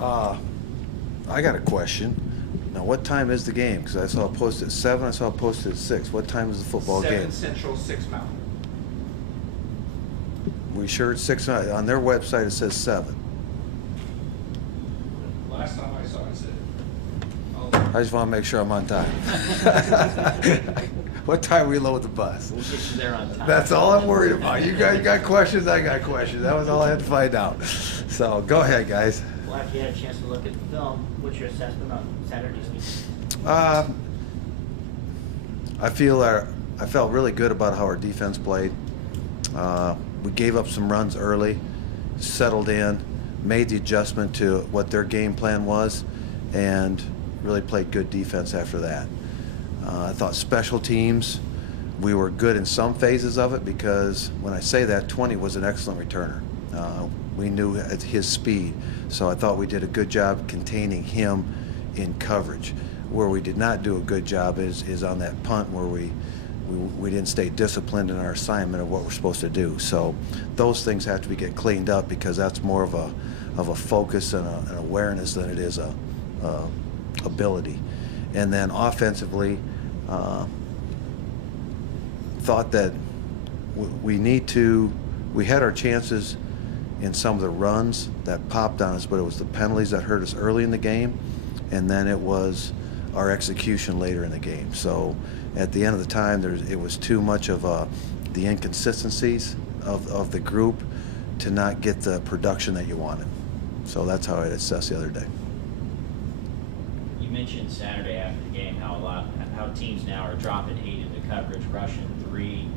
Uh, I got a question. Now, what time is the game? Because I saw it posted at 7, I saw it posted at 6. What time is the football 7 game? Central, 6 Mountain. We sure it's 6? On their website it says 7. Last time I saw it, said. I just want to make sure I'm on time. What time we load the bus? We'll get you there on time. That's all I'm worried about. You got questions, I got questions. That was all I had to find out. So go ahead, guys. Well, after you had a chance to look at the film, what's your assessment on Saturday's game? I felt really good about how our defense played. We gave up some runs early, settled in, made the adjustment to what their game plan was, and really played good defense after that. I thought special teams, we were good in some phases of it, because when I say that, 20 was an excellent returner. We knew at his speed, so I thought we did a good job containing him in coverage. Where we did not do a good job is on that punt, where we didn't stay disciplined in our assignment of what we're supposed to do. So those things have to get cleaned up, because that's more of a focus and an awareness than it is a ability. And then offensively, thought that we had our chances in some of the runs that popped on us, but it was the penalties that hurt us early in the game, and then it was our execution later in the game. So at the end of the time, it was too much of the inconsistencies of the group to not get the production that you wanted. So that's how I'd assess the other day. You mentioned Saturday after the game how teams now are dropping 8 into coverage, rushing 3,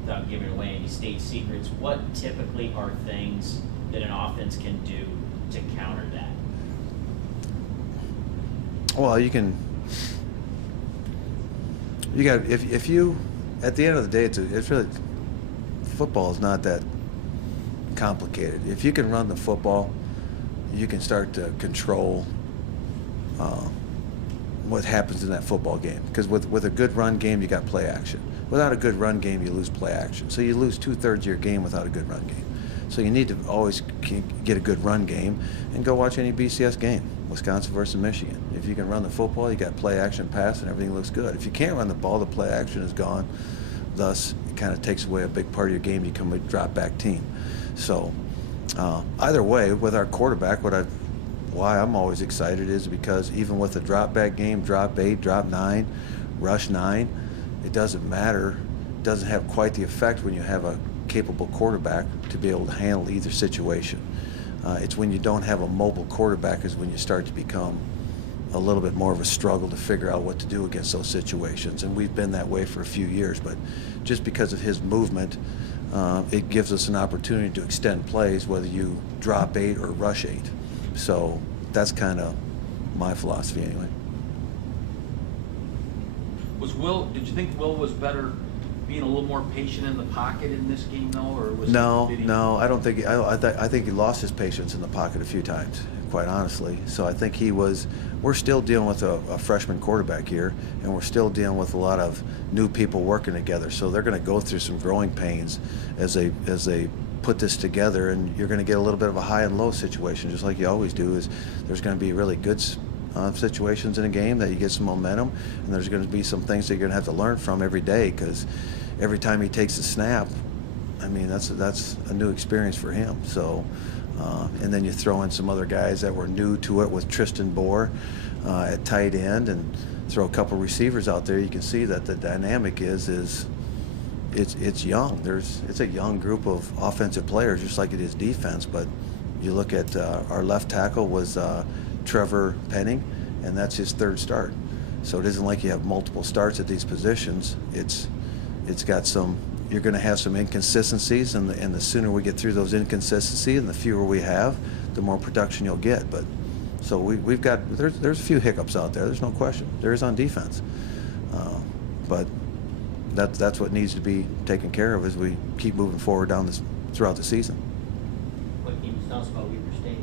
without giving away any state secrets. What typically are things that an offense can do to counter that? Well, if you, at the end of the day, it's really, football is not that complicated. If you can run the football, you can start to control what happens in that football game. Because with a good run game, you got play action. Without a good run game, you lose play action. So you lose 2/3 of your game without a good run game. So you need to always get a good run game and go watch any BCS game, Wisconsin versus Michigan. If you can run the football, you got play action, pass, and everything looks good. If you can't run the ball, the play action is gone. Thus, it kind of takes away a big part of your game. You become a drop-back team. So either way, with our quarterback, why I'm always excited is because even with a drop-back game, drop 8, drop 9, rush 9, it doesn't matter. It doesn't have quite the effect when you have a capable quarterback to be able to handle either situation. It's when you don't have a mobile quarterback is when you start to become a little bit more of a struggle to figure out what to do against those situations. And we've been that way for a few years, but just because of his movement, it gives us an opportunity to extend plays, whether you drop 8 or rush 8. So that's kind of my philosophy anyway. Did you think Will was better being a little more patient in the pocket in this game, though, or was No, I don't think. I think he lost his patience in the pocket a few times, quite honestly. So I think we're still dealing with a freshman quarterback here, and we're still dealing with a lot of new people working together. So they're going to go through some growing pains as they put this together, and you're going to get a little bit of a high and low situation, just like you always do. There's going to be really good situations in a game that you get some momentum, and there's going to be some things that you're going to have to learn from every day, because every time he takes a snap, I mean, that's a new experience for him. So, and then you throw in some other guys that were new to it with Tristan Bohr at tight end, and throw a couple receivers out there. You can see that the dynamic is it's young. It's a young group of offensive players, just like it is defense. But you look at our left tackle was Trevor Penning, and that's his 3rd start. So it isn't like you have multiple starts at these positions. It's got some. You're going to have some inconsistencies, and the sooner we get through those inconsistencies, and the fewer we have, the more production you'll get. But so we've got there's a few hiccups out there. There's no question. There is on defense, but that's what needs to be taken care of as we keep moving forward throughout the season. What can you tell us about Weber State?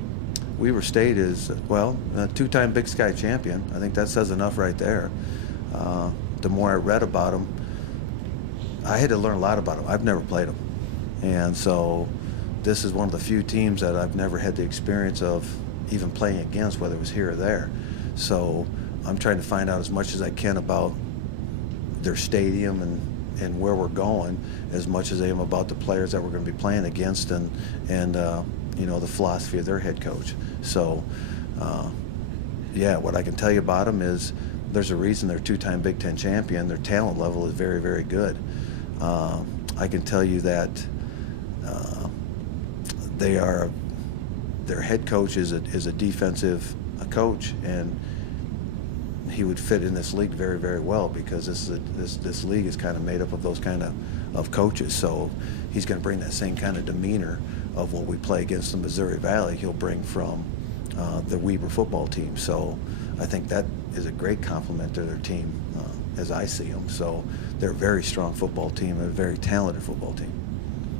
Weber State is, well, a 2-time Big Sky champion. I think that says enough right there. The more I read about them, I had to learn a lot about them. I've never played them. And so this is one of the few teams that I've never had the experience of even playing against, whether it was here or there. So I'm trying to find out as much as I can about their stadium and where we're going, as much as I am about the players that we're going to be playing against, and you know, the philosophy of their head coach. So yeah, what I can tell you about them is there's a reason they're two-time Big Ten champion. Their talent level is very, very good. I can tell you that their head coach is a defensive coach, and he would fit in this league very, very well, because this league is kind of made up of those kind of coaches. So he's going to bring that same kind of demeanor of what we play against the Missouri Valley. He'll bring from the Weber football team. So I think that is a great compliment to their team, as I see them. So they're a very strong football team, and a very talented football team.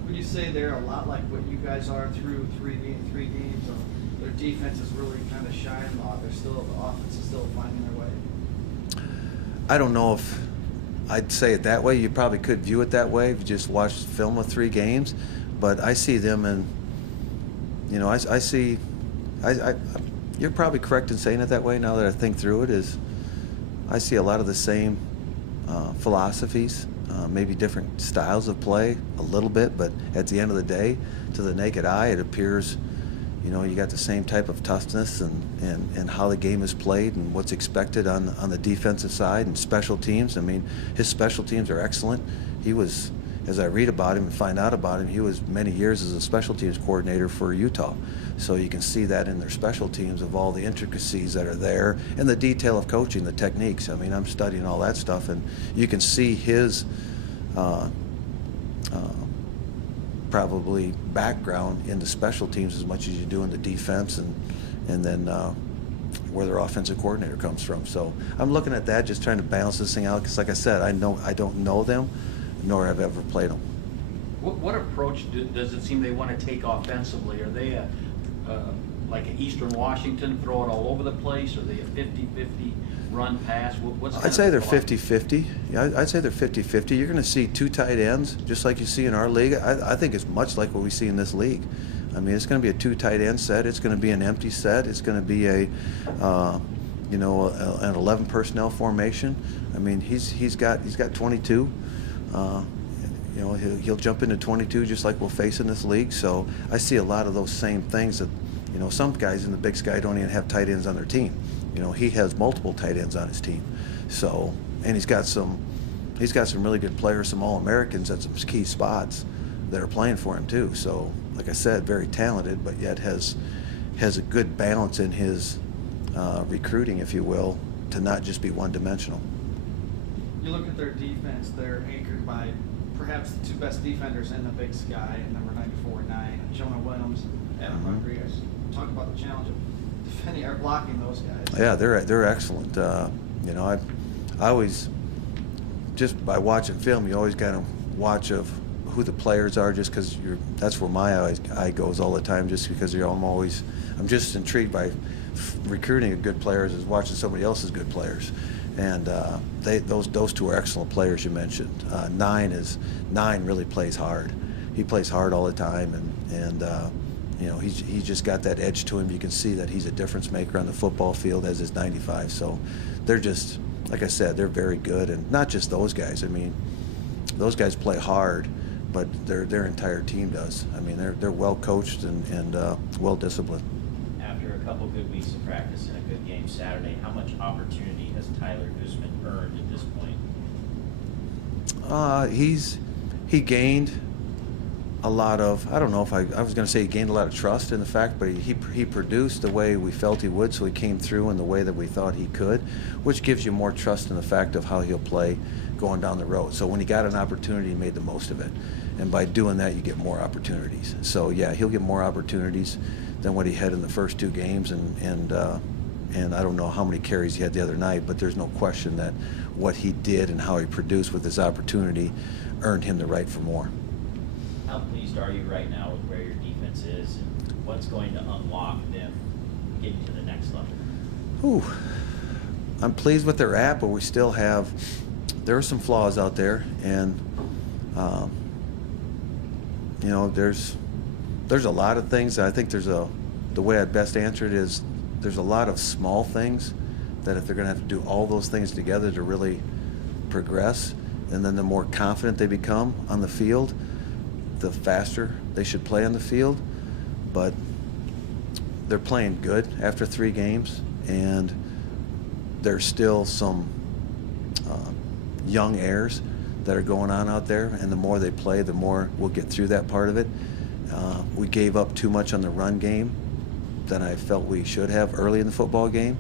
Would you say they're a lot like what you guys are through three games? Or their defense is really kind of shining a lot. The offense is still finding their way. I don't know if I'd say it that way. You probably could view it that way if you just watched film of 3 games. But I see them, and you know, you're probably correct in saying it that way. Now that I think through it, is I see a lot of the same philosophies, maybe different styles of play a little bit, but at the end of the day, to the naked eye, it appears, you know, you got the same type of toughness and how the game is played and what's expected on the defensive side and special teams. I mean, his special teams are excellent. He was, as I read about him and find out about him, he was many years as a special teams coordinator for Utah. So you can see that in their special teams, of all the intricacies that are there and the detail of coaching, the techniques. I mean, I'm studying all that stuff, and you can see his probably background in the special teams as much as you do in the defense, and then where their offensive coordinator comes from. So I'm looking at that, just trying to balance this thing out, because like I said, I don't know them, nor have ever played them. What approach does it seem they want to take offensively? Are they like an Eastern Washington, throw it all over the place? Are they a 50-50 run pass? I'd say they're 50-50. Yeah, I'd say they're 50-50. You're going to see 2 tight ends, just like you see in our league. I think it's much like what we see in this league. I mean, it's going to be a 2 tight end set. It's going to be an empty set. It's going to be you know, an 11 personnel formation. I mean, he's got 22. You know, he'll jump into 22 just like we'll face in this league. So I see a lot of those same things that, you know, some guys in the Big Sky don't even have tight ends on their team. You know, he has multiple tight ends on his team. So, and he's got some really good players, some All-Americans at some key spots that are playing for him too. So, like I said, very talented, but yet has a good balance in his recruiting, if you will, to not just be one-dimensional. You look at their defense; they're anchored by perhaps the 2 best defenders in the Big Sky, number 94-9, Jonah Williams, Adam Rodriguez. Talk about the challenge of defending or blocking those guys. Yeah, they're excellent. You know, I always, just by watching film, you always kind of watch of who the players are, just because that's where my eye goes all the time, just because I'm just intrigued by recruiting of good players as watching somebody else's good players. And those 2 are excellent players you mentioned. 9 really plays hard. He plays hard all the time, and you know, he's just got that edge to him. You can see that he's a difference maker on the football field, as is 95. So they're just, like I said, they're very good, and not just those guys. I mean, those guys play hard, but their entire team does. I mean, they're well coached and well disciplined. After a couple good weeks of practice and a good game Saturday, how much opportunity has Tyler Guzman earned at this point? He gained a lot of, I don't know if I was going to say he gained a lot of trust in the fact, but he produced the way we felt he would, so he came through in the way that we thought he could, which gives you more trust in the fact of how he'll play going down the road. So when he got an opportunity, he made the most of it. And by doing that, you get more opportunities. So yeah, he'll get more opportunities than what he had in the first 2 games, and I don't know how many carries he had the other night, but there's no question that what he did and how he produced with his opportunity earned him the right for more. How pleased are you right now with where your defense is, and what's going to unlock them getting to the next level? Ooh, I'm pleased with their app, but we still have, there are some flaws out there, and you know, there's a lot of things. I think there's the way I'd best answer it is there's a lot of small things that if they're going to have to do all those things together to really progress, and then the more confident they become on the field, the faster they should play on the field. But they're playing good after 3 games, and there's still some young heirs that are going on out there, and the more they play, the more we'll get through that part of it. We gave up too much on the run game than I felt we should have early in the football game,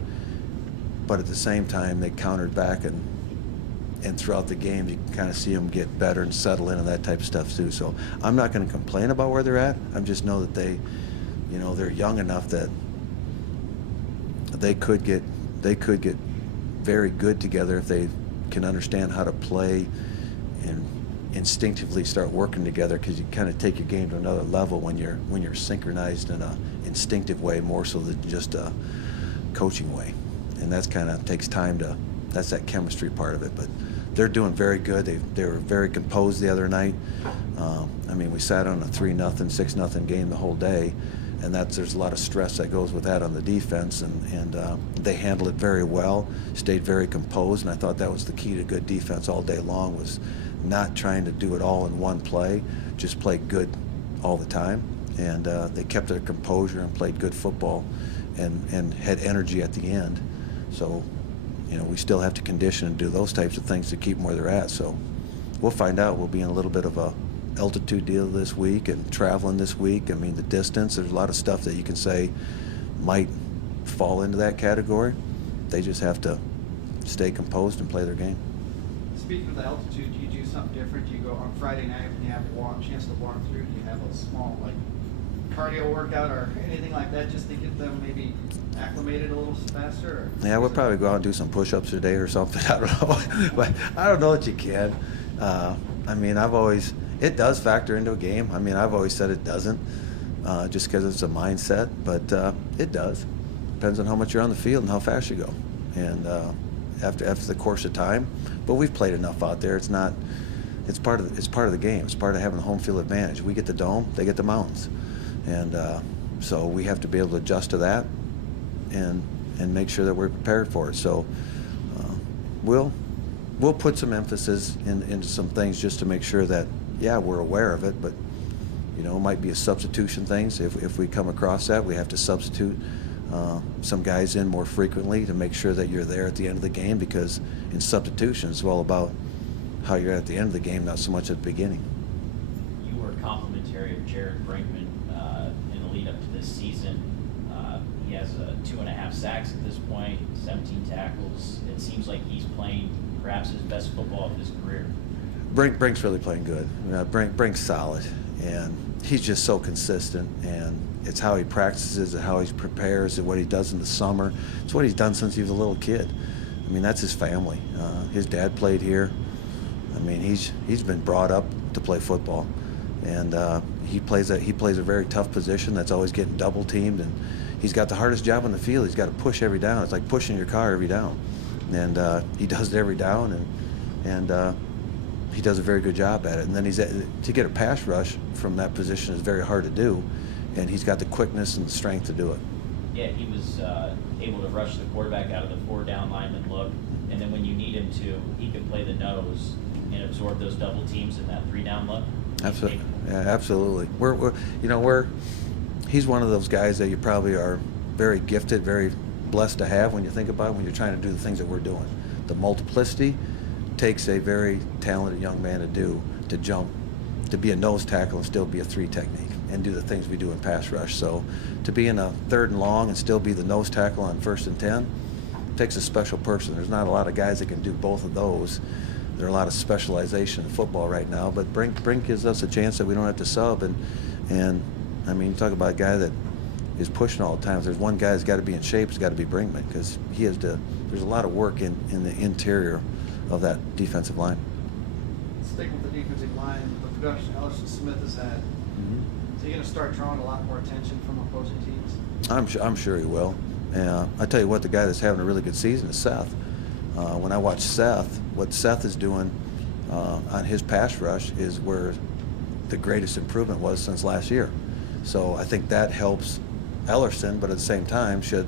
but at the same time they countered back, and throughout the game you can kind of see them get better and settle in and that type of stuff too. So I'm not going to complain about where they're at. I just know that they, you know, they're young enough that they could get very good together if they can understand how to play and instinctively start working together, because you kind of take your game to another level when you're synchronized in a instinctive way more so than just a coaching way. And that's kind of takes time to, that's that chemistry part of it. But they're doing very good. They were very composed the other night. I mean, we sat on a 3-0, 6-0 game the whole day, and there's a lot of stress that goes with that on the defense, and they handled it very well, stayed very composed, and I thought that was the key to good defense all day long, was not trying to do it all in one play, just play good all the time. And they kept their composure and played good football and had energy at the end. So, you know, we still have to condition and do those types of things to keep them where they're at. So we'll find out. We'll be in a little bit of a altitude deal this week and traveling this week. I mean, the distance, there's a lot of stuff that you can say might fall into that category. They just have to stay composed and play their game. Speaking of the altitude, do you do something different? Do you go on Friday night when you have a chance to walk through? Do you have a small, like, cardio workout or anything like that just to get them maybe acclimated a little faster? Or? Yeah, we'll probably go out and do some push-ups today or something. I don't know. But I don't know that you can. I mean, it does factor into a game. I mean, I've always said it doesn't, just because it's a mindset, but it does. Depends on how much you're on the field and how fast you go. And after the course of time, but we've played enough out there. It's part of the game. It's part of having the home field advantage. We get the dome, they get the mountains, and so we have to be able to adjust to that and make sure that we're prepared for it. So we'll put some emphasis into some things just to make sure that, yeah, we're aware of it, but you know, it might be a substitution things. If we come across that, we have to substitute some guys in more frequently to make sure that you're there at the end of the game, because in substitution it's all about how you're at the end of the game, not so much at the beginning. You were complimentary of Jared Brinkman in the lead up to this season. He has 2.5 sacks at this point, 17 tackles. It seems like he's playing perhaps his best football of his career. Brink's really playing good. Brink's solid, and he's just so consistent, and it's how he practices and how he prepares and what he does in the summer. It's what he's done since he was a little kid. I mean, that's his family. His dad played here. I mean, he's been brought up to play football, and he plays a very tough position that's always getting double teamed, and he's got the hardest job on the field. He's got to push every down. It's like pushing your car every down, and he does it every down, and he does a very good job at it. And then to get a pass rush from that position is very hard to do, and he's got the quickness and the strength to do it. Yeah, he was able to rush the quarterback out of the 4-down lineman look, and then when you need him to, he can play the nose and absorb those double teams in that 3-down look. Absolutely, yeah, absolutely. He's one of those guys that you probably are very gifted, very blessed to have when you think about it, when you're trying to do the things that we're doing. The multiplicity takes a very talented young man to do, to jump, to be a nose tackle and still be a 3 technique and do the things we do in pass rush. So to be in a 3rd and long and still be the nose tackle on 1st and 10 takes a special person. There's not a lot of guys that can do both of those. There's a lot of specialization in football right now, but Brink gives us a chance that we don't have to sub. And I mean, you talk about a guy that is pushing all the time. If there's one guy that's got to be in shape, it's got to be Brinkman, because there's a lot of work in the interior of that defensive line. Sticking with the defensive line, the production Ellison Smith has had, is he going to start drawing a lot more attention from opposing teams? I'm sure he will. I tell you what, the guy that's having a really good season is Seth. When I watch Seth, what Seth is doing on his pass rush is where the greatest improvement was since last year. So I think that helps Ellerson, but at the same time, should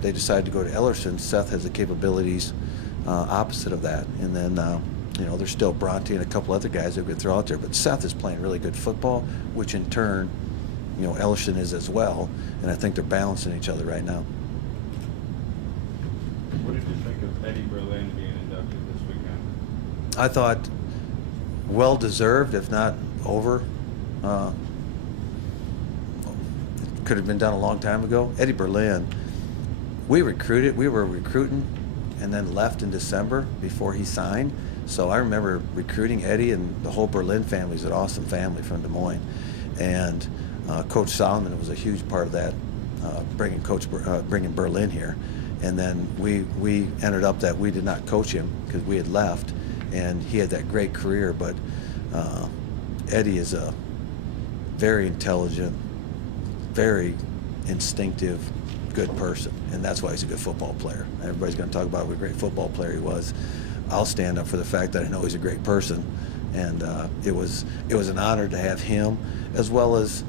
they decide to go to Ellerson, Seth has the capabilities opposite of that. And then, you know, there's still Bronte and a couple other guys that we could throw out there, but Seth is playing really good football, which in turn, you know, Ellerson is as well, and I think they're balancing each other right now. What did you think of Eddie Berlin being inducted this weekend? I thought well-deserved, if not over. It could have been done a long time ago. Eddie Berlin, we were recruiting and then left in December before he signed. So I remember recruiting Eddie, and the whole Berlin family is an awesome family from Des Moines. And Coach Solomon was a huge part of that, bringing Berlin here. And then we ended up that we did not coach him because we had left, and he had that great career. But Eddie is a very intelligent, very instinctive, good person, and that's why he's a good football player. Everybody's going to talk about what a great football player he was. I'll stand up for the fact that I know he's a great person, and it was an honor to have him, as well as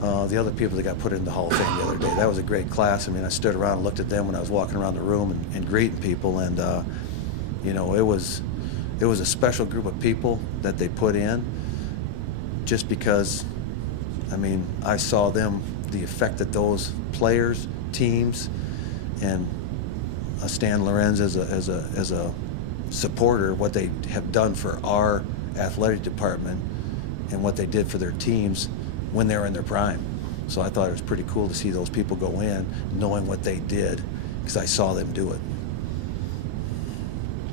the other people that got put in the Hall of Fame the other day. That was a great class. I mean, I stood around and looked at them when I was walking around the room and greeting people, and you know, it was a special group of people that they put in, just because, I mean, I saw them, the effect that those players, teams, and Stan Lorenz as a supporter, what they have done for our athletic department and what they did for their teams when they were in their prime. So I thought it was pretty cool to see those people go in knowing what they did, because I saw them do it.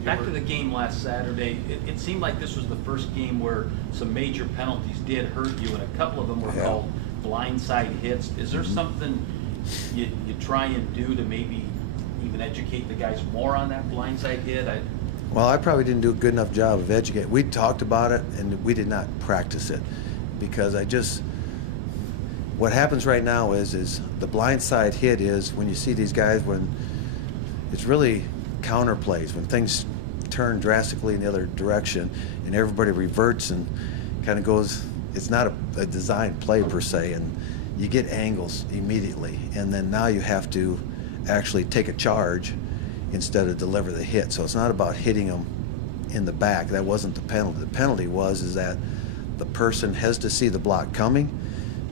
Back to the game last Saturday, it seemed like this was the first game where some major penalties did hurt you, and a couple of them were called blindside hits. Is there something you try and do to maybe even educate the guys more on that blindside hit? Well, I probably didn't do a good enough job of educating. We talked about it, and we did not practice it, because what happens right now is the blindside hit is when you see these guys, when it's really counter plays, when things turn drastically in the other direction and everybody reverts and kind of goes, it's not a designed play per se, and you get angles immediately, and then now you have to actually take a charge instead of deliver the hit. So it's not about hitting them in the back. That wasn't the penalty. The penalty is that the person has to see the block coming,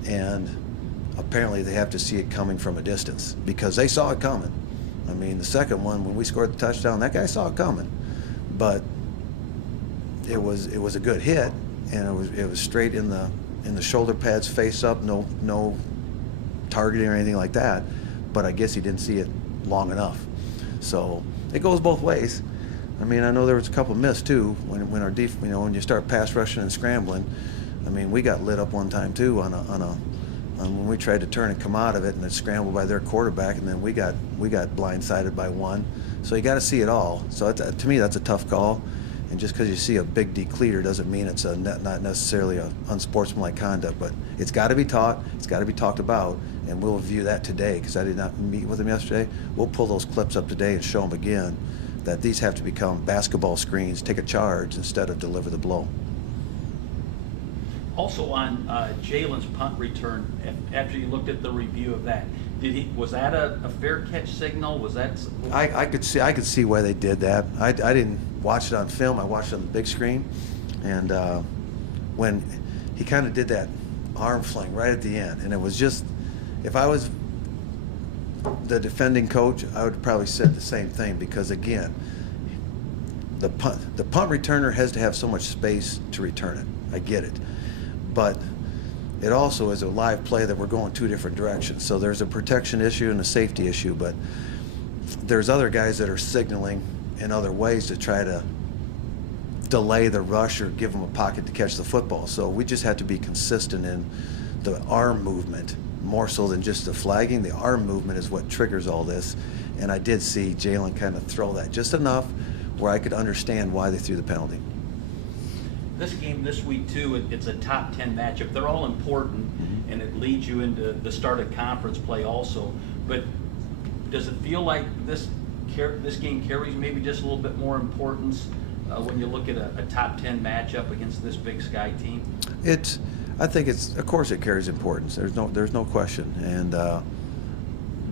and apparently they have to see it coming from a distance, because they saw it coming. I mean, the second one, when we scored the touchdown, that guy saw it coming, but it was a good hit, and it was straight in the shoulder pads, face up, no targeting or anything like that. But I guess he didn't see it long enough. So it goes both ways. I mean, I know there was a couple missed too when when you start pass rushing and scrambling. I mean, we got lit up one time too on when we tried to turn and come out of it, and it scrambled by their quarterback, and then we got blindsided by one. So you got to see it all. So to me, that's a tough call. And just because you see a big decleater doesn't mean it's not necessarily a unsportsmanlike conduct, but it's got to be taught. It's got to be talked about, and we'll review that today, because I did not meet with him yesterday. We'll pull those clips up today and show them again that these have to become basketball screens, take a charge instead of deliver the blow. Also on Jalen's punt return, after you looked at the review of that, was that a fair catch signal? Was that? I could see why they did that. I didn't watch it on film. I watched it on the big screen, and when he kind of did that arm fling right at the end, and it was just, if I was the defending coach, I would probably said the same thing, because again, the punt returner has to have so much space to return it. I get it, but it also is a live play that we're going two different directions. So there's a protection issue and a safety issue, but there's other guys that are signaling in other ways to try to delay the rush or give them a pocket to catch the football. So we just have to be consistent in the arm movement, more so than just the flagging. The arm movement is what triggers all this. And I did see Jalen kind of throw that just enough where I could understand why they threw the penalty. This game this week too, it's a top 10 matchup. They're all important, and it leads you into the start of conference play also. But does it feel like this game carries maybe just a little bit more importance when you look at a top 10 matchup against this Big Sky team? I think of course it carries importance. There's no question. And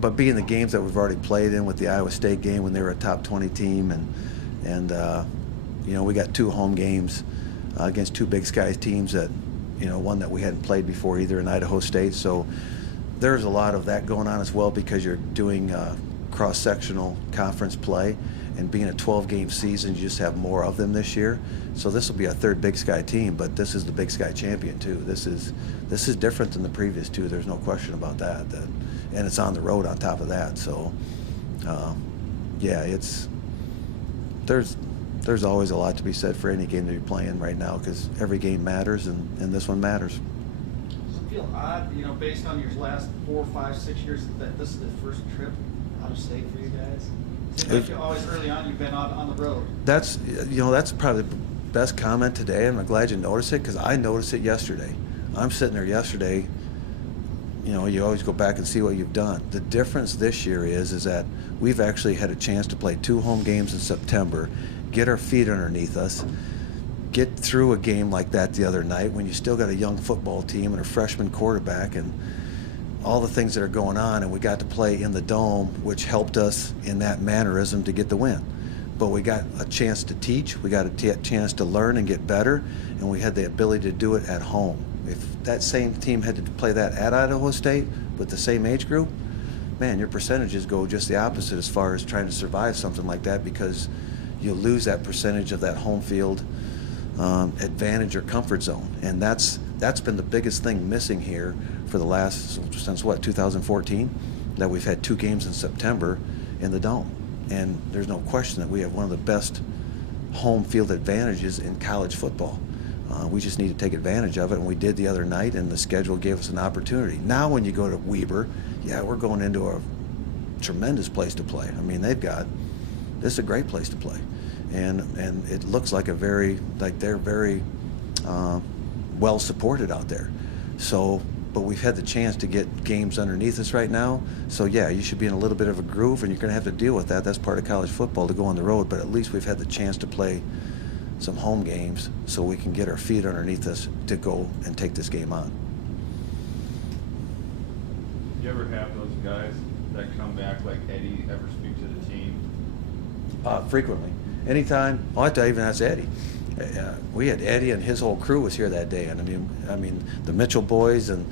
but being the games that we've already played in with the Iowa State game when they were a top 20 team, and you know, we got 2 home games against 2 Big Sky teams that, you know, one that we hadn't played before either in Idaho State. So there's a lot of that going on as well, because you're doing cross-sectional conference play, and being a 12-game season, you just have more of them this year. So this will be our 3rd Big Sky team, but this is the Big Sky champion too. This is different than the previous 2. There's no question about that. And it's on the road on top of that. So yeah, there's always a lot to be said for any game that you're playing right now, because every game matters, and this one matters. Does it feel odd, you know, based on your last 4, 5, 6 years, that this is the first trip out of state for you guys? Seems like always early on you've been on the road. That's, you know, that's probably the best comment today, and I'm glad you noticed it, because I noticed it yesterday. I'm sitting there yesterday. You know, you always go back and see what you've done. The difference this year is that we've actually had a chance to play 2 home games in September, get our feet underneath us, get through a game like that the other night when you still got a young football team and a freshman quarterback and all the things that are going on, and we got to play in the Dome, which helped us in that mannerism to get the win. But we got a chance to teach, we got a chance to learn and get better, and we had the ability to do it at home. If that same team had to play that at Idaho State with the same age group, man, your percentages go just the opposite as far as trying to survive something like that, because you lose that percentage of that home field advantage or comfort zone. And that's been the biggest thing missing here for the last, since what, 2014, that we've had 2 games in September in the Dome. And there's no question that we have one of the best home field advantages in college football. We just need to take advantage of it, and we did the other night, and the schedule gave us an opportunity. Now when you go to Weber, yeah, we're going into a tremendous place to play. I mean, this is a great place to play. And it looks like they're very well supported out there. So, but we've had the chance to get games underneath us right now. So yeah, you should be in a little bit of a groove, and you're gonna have to deal with that. That's part of college football, to go on the road, but at least we've had the chance to play some home games so we can get our feet underneath us to go and take this game on. You ever have those guys that come back like Eddie ever speak to the team? Frequently. Anytime. Oh, I even asked Eddie. We had Eddie and his whole crew was here that day, and I mean the Mitchell boys and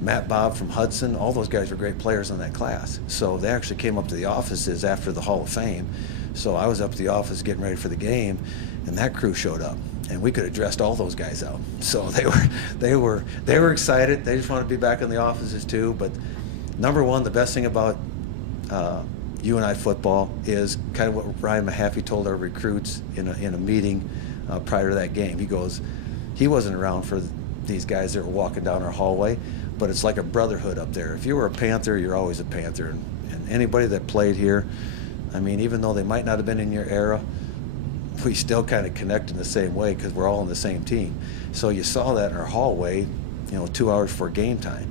Matt Bob from Hudson, all those guys were great players in that class. So they actually came up to the offices after the Hall of Fame. So I was up at the office getting ready for the game, and that crew showed up, and we could have dressed all those guys out. So they were excited. They just wanted to be back in the offices too. But number one, the best thing about UNI football is kind of what Ryan Mahaffey told our recruits in a meeting prior to that game. He goes, he wasn't around for these guys that were walking down our hallway, but it's like a brotherhood up there. If you were a Panther, you're always a Panther. And anybody that played here, I mean, even though they might not have been in your era, we still kind of connect in the same way because we're all in the same team. So you saw that in our hallway, you know, 2 hours before game time.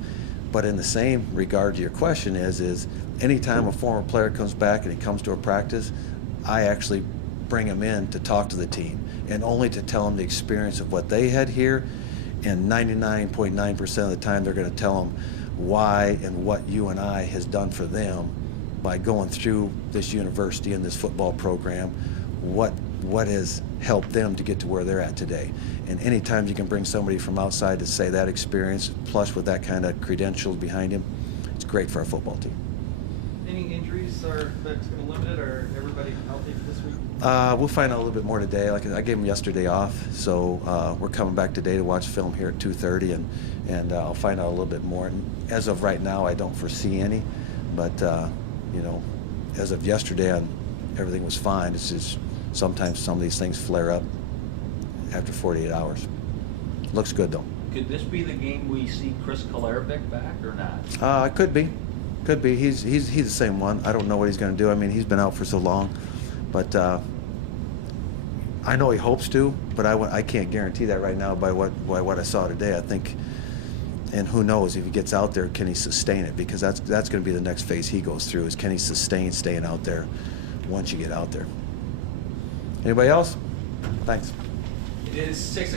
But in the same regard to your question is anytime a former player comes back and he comes to a practice, I actually bring him in to talk to the team, and only to tell them the experience of what they had here. And 99.9% of the time they're going to tell them why and what UNI has done for them by going through this university and this football program, what has helped them to get to where they're at today. And anytime you can bring somebody from outside to say that experience, plus with that kind of credentials behind him, it's great for our football team. Any injuries that's going to limit it, or everybody healthy for this week? We'll find out a little bit more today. Like I gave him yesterday off, so we're coming back today to watch film here at 2:30, and I'll find out a little bit more. And as of right now, I don't foresee any, but you know, as of yesterday, everything was fine. It's just sometimes some of these things flare up after 48 hours. Looks good though. Could this be the game we see Chris Kalervik back or not? Could be. Could be. He's the same one. I don't know what he's going to do. I mean, he's been out for so long, but I know he hopes to. But I can't guarantee that right now by what I saw today. I think, and who knows if he gets out there, can he sustain it? Because that's going to be the next phase he goes through, is can he sustain staying out there once you get out there. Anybody else? Thanks. It is 6